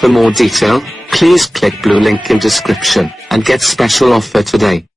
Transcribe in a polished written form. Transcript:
For more detail, please click blue link in description, and get special offer today.